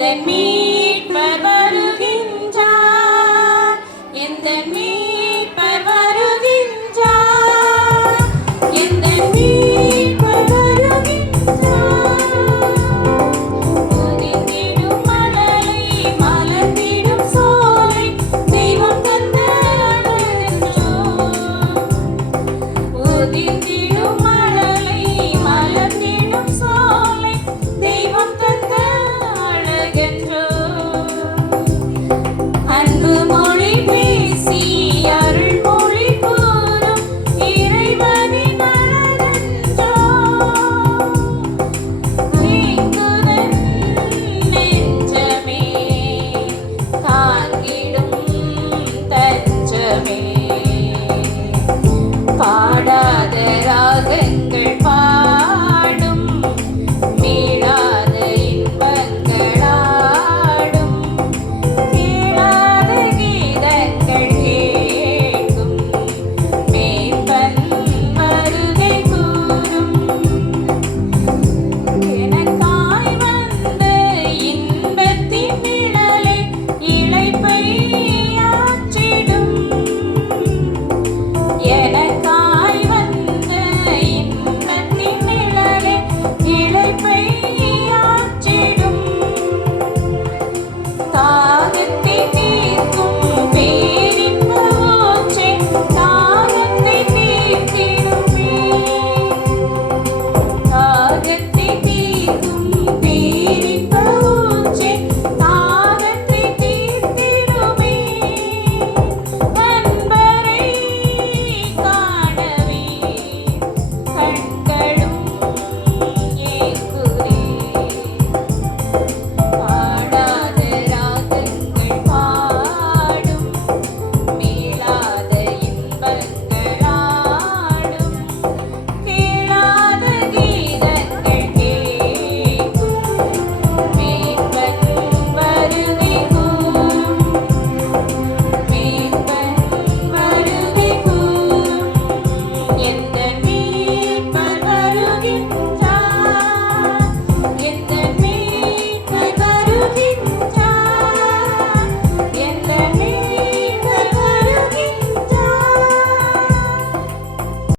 than me.